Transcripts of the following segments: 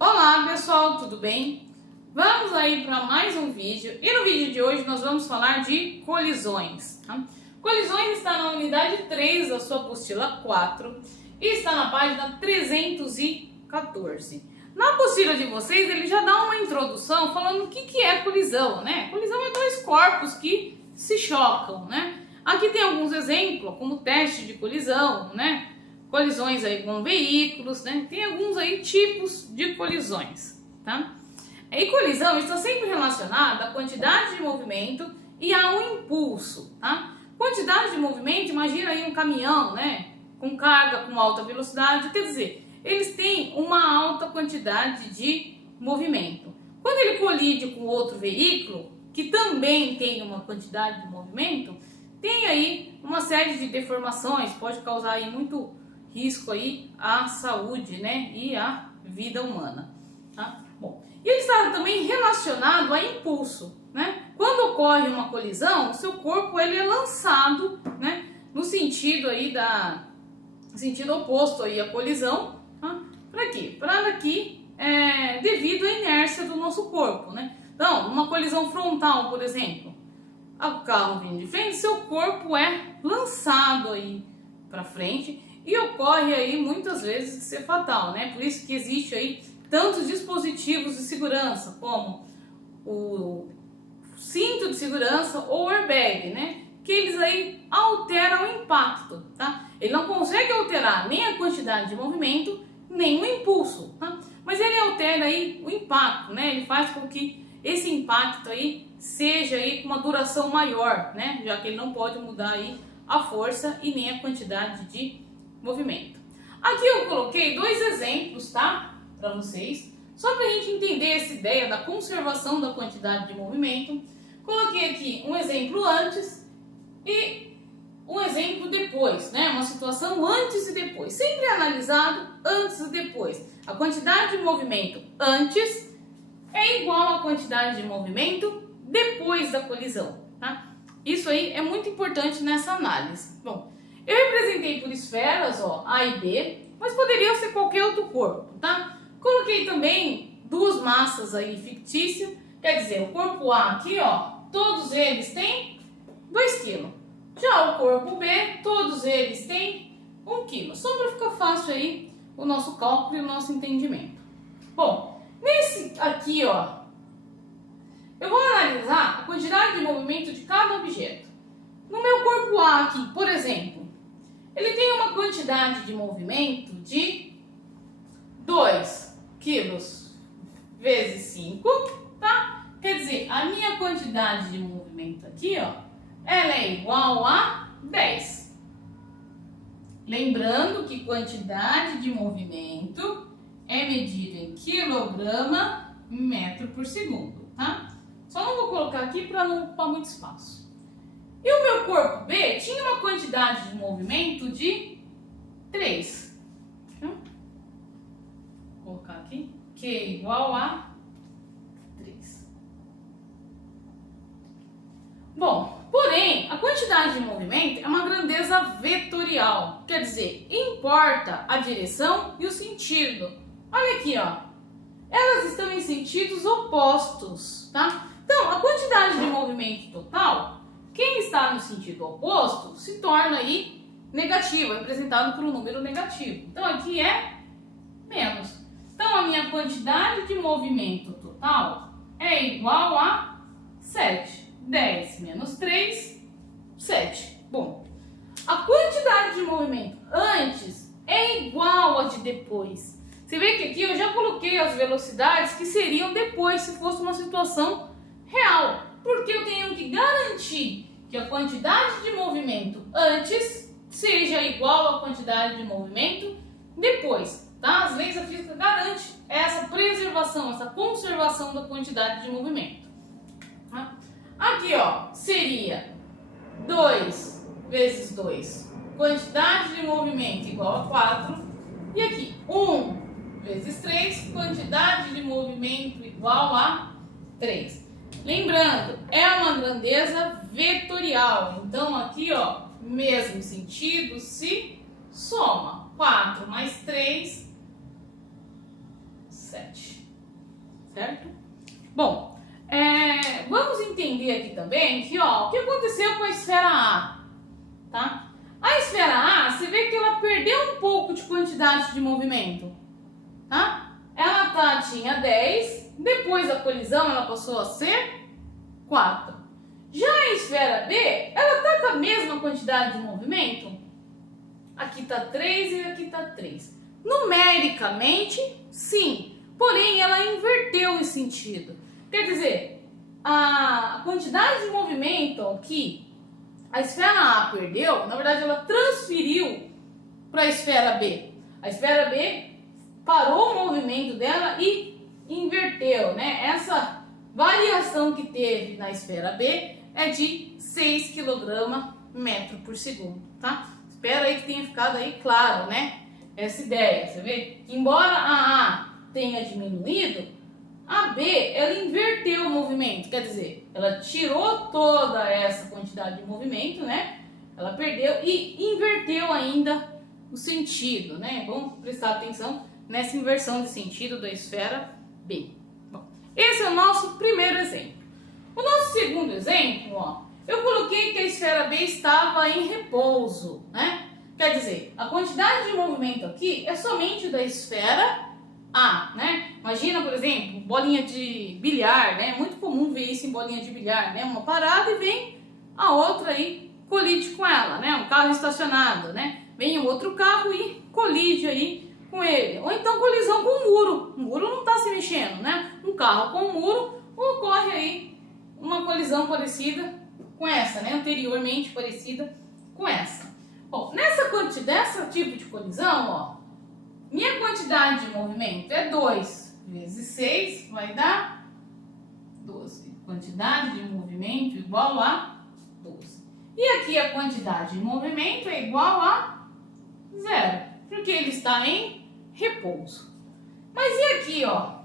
Olá pessoal, tudo bem? Vamos aí para mais um vídeo e no vídeo de hoje nós vamos falar de colisões. Tá? Colisões está na unidade 3 da sua apostila 4 e está na página 314. Na apostila de vocês ele já dá uma introdução falando o que é colisão, né? Colisão é dois corpos que se chocam, né? Aqui tem alguns exemplos como teste de colisão, né? Colisões aí com veículos, né? Tem alguns aí tipos de colisões, tá? E colisão está sempre relacionada à quantidade de movimento e ao impulso, tá? Quantidade de movimento, imagina aí um caminhão, né? Com carga, com alta velocidade, quer dizer, eles têm uma alta quantidade de movimento. Quando ele colide com outro veículo, que também tem uma quantidade de movimento, tem aí uma série de deformações, pode causar aí muito risco aí à saúde, né, e à vida humana, tá? Bom, e ele está também relacionado a impulso, né? Quando ocorre uma colisão, o seu corpo ele é lançado, né, no sentido aí sentido oposto aí à colisão, tá? Para quê? Para que devido à inércia do nosso corpo, né? Então, uma colisão frontal, por exemplo, o carro vindo de frente, seu corpo é lançado aí para frente. E ocorre aí muitas vezes ser fatal, né? Por isso que existe aí tantos dispositivos de segurança, como o cinto de segurança ou o airbag, né? Que eles aí alteram o impacto, tá? Ele não consegue alterar nem a quantidade de movimento, nem o impulso, tá? Mas ele altera aí o impacto, né? Ele faz com que esse impacto aí seja aí com uma duração maior, né? Já que ele não pode mudar aí a força e nem a quantidade de movimento. Aqui eu coloquei dois exemplos, tá? Para vocês, só para a gente entender essa ideia da conservação da quantidade de movimento. Coloquei aqui um exemplo antes e um exemplo depois, né? Uma situação antes e depois. Sempre analisado antes e depois. A quantidade de movimento antes é igual à quantidade de movimento depois da colisão, tá? Isso aí é muito importante nessa análise. Bom, eu representei por esferas, ó, A e B, mas poderia ser qualquer outro corpo, tá? Coloquei também duas massas aí fictícias, quer dizer, o corpo A aqui, ó, todos eles têm 2 kg. Já o corpo B, todos eles têm 1 kg. Só para ficar fácil aí o nosso cálculo e o nosso entendimento. Bom, nesse aqui, ó, eu vou analisar a quantidade de movimento de cada objeto. No meu corpo A aqui, por exemplo, ele tem uma quantidade de movimento de 2 quilos vezes 5, tá? Quer dizer, a minha quantidade de movimento aqui, ó, ela é igual a 10. Lembrando que quantidade de movimento é medida em quilograma metro por segundo, tá? Só não vou colocar aqui para não ocupar muito espaço. E o meu corpo B tinha uma quantidade de movimento de 3. Vou colocar aqui, que é igual a 3. Bom, porém, a quantidade de movimento é uma grandeza vetorial. Quer dizer, importa a direção e o sentido. Olha aqui, ó. Elas estão em sentidos opostos, tá? Então, a quantidade de movimento total, quem está no sentido oposto se torna aí negativo, é representado por um número negativo. Então aqui é menos. Então a minha quantidade de movimento total é igual a 7. 10 menos 3, 7. Bom, a quantidade de movimento antes é igual a de depois. Você vê que aqui eu já coloquei as velocidades que seriam depois se fosse uma situação real. Porque eu tenho que garantir que a quantidade de movimento antes seja igual à quantidade de movimento depois, tá? As leis da física garantem essa preservação, essa conservação da quantidade de movimento, tá? Aqui, ó, seria 2 vezes 2, quantidade de movimento igual a 4, e aqui 1 vezes 3, quantidade de movimento igual a 3. Lembrando, é uma grandeza vetorial. Então aqui, ó, mesmo sentido se soma. 4 mais 3, 7. Certo? Bom, vamos entender aqui também que, ó, o que aconteceu com a esfera A, tá? A esfera A, você vê que ela perdeu um pouco de quantidade de movimento, tá? Ela tinha 10, depois da colisão ela passou a ser 4. Já a esfera B, ela tá com a mesma quantidade de movimento? Aqui tá 3 e aqui tá 3. Numericamente, sim, porém ela inverteu o sentido. Quer dizer, a quantidade de movimento que a esfera A perdeu, na verdade ela transferiu para a esfera B. A esfera B parou o movimento dela e inverteu, né? Essa variação que teve na esfera B é de 6 kg/m por segundo, tá? Espero aí que tenha ficado aí claro, né? Essa ideia, você vê? Embora a A tenha diminuído, a B, ela inverteu o movimento, quer dizer, ela tirou toda essa quantidade de movimento, né? Ela perdeu e inverteu ainda o sentido, né? Vamos prestar atenção nessa inversão de sentido da esfera B. Bom, esse é o nosso primeiro exemplo. O nosso segundo exemplo, ó, eu coloquei que a esfera B estava em repouso, né? Quer dizer, a quantidade de movimento aqui é somente da esfera A, né? Imagina, por exemplo, bolinha de bilhar, né? Muito comum ver isso em bolinha de bilhar, né? Uma parada e vem a outra aí colide com ela, né? Um carro estacionado, né? Vem um outro carro e colide aí com ele. Ou então colisão com o muro. O muro não está se mexendo, né? Um carro com o muro, ocorre aí uma colisão parecida com essa, né? Anteriormente parecida com essa. Bom, dessa tipo de colisão, ó, minha quantidade de movimento é 2 vezes 6, vai dar 12. Quantidade de movimento igual a 12. E aqui a quantidade de movimento é igual a 0, porque ele está em repouso. Mas e aqui, ó?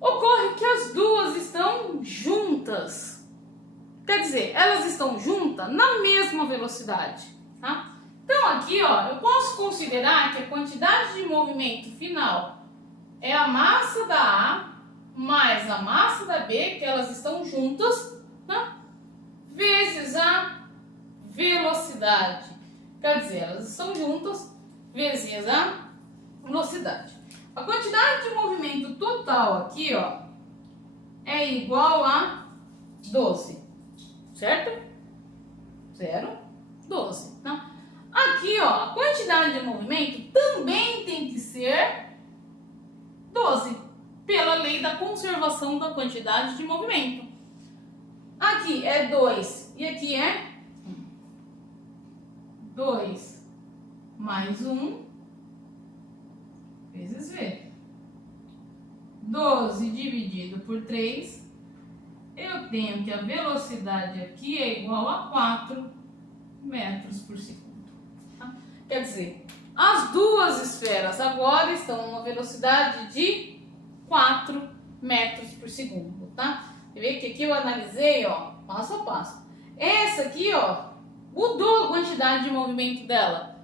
Ocorre que as duas estão juntas. Quer dizer, elas estão juntas na mesma velocidade, tá? Então aqui, ó, eu posso considerar que a quantidade de movimento final é a massa da A mais a massa da B, que elas estão juntas, tá? Vezes a velocidade. Quer dizer, elas estão juntas vezes a velocidade. A quantidade de movimento total aqui, ó, é igual a 12, certo? 0, 12, tá? Aqui, ó, a quantidade de movimento também tem que ser 12, pela lei da conservação da quantidade de movimento. Aqui é 2 e aqui é 2 mais 1 vezes V. 12 dividido por 3, eu tenho que a velocidade aqui é igual a 4 metros por segundo. Quer dizer, as duas esferas agora estão numa velocidade de 4 metros por segundo, tá? Você vê que aqui eu analisei, ó, passo a passo. Essa aqui, ó, mudou a quantidade de movimento dela,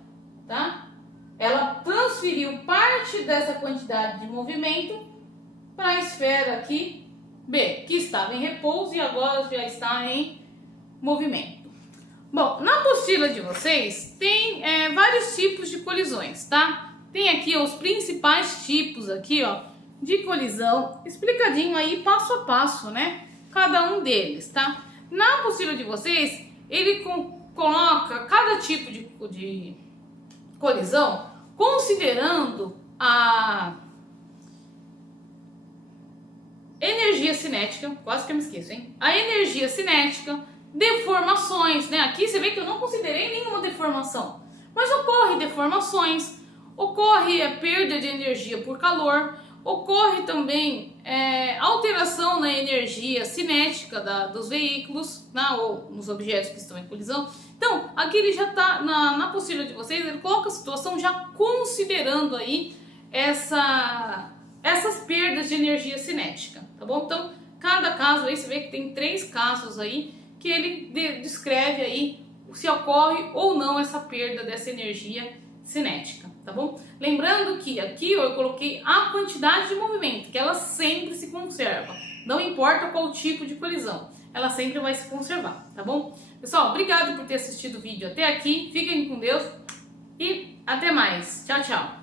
tá? Ela transferiu parte dessa quantidade de movimento para a esfera aqui B, que estava em repouso e agora já está em movimento. Bom, na apostila de vocês tem vários tipos de colisões, tá? Tem aqui os principais tipos aqui, ó, de colisão, explicadinho aí passo a passo, né? Cada um deles, tá? Na apostila de vocês, ele coloca cada tipo de colisão considerando a energia cinética, quase que eu me esqueço, hein? A energia cinética, deformações, né? Aqui você vê que eu não considerei nenhuma deformação, mas ocorre deformações, ocorre a perda de energia por calor, ocorre também alteração na energia cinética dos veículos, né? Ou nos objetos que estão em colisão. Então, aqui ele já está, na apostila de vocês, ele coloca a situação já considerando aí essas perdas de energia cinética, tá bom? Então, cada caso aí, você vê que tem 3 casos aí, que ele descreve aí se ocorre ou não essa perda dessa energia cinética. tá bom? Lembrando que aqui eu coloquei a quantidade de movimento, que ela sempre se conserva. Não importa qual tipo de colisão, ela sempre vai se conservar, tá bom? Pessoal, obrigado por ter assistido o vídeo até aqui. Fiquem com Deus e até mais. Tchau, tchau.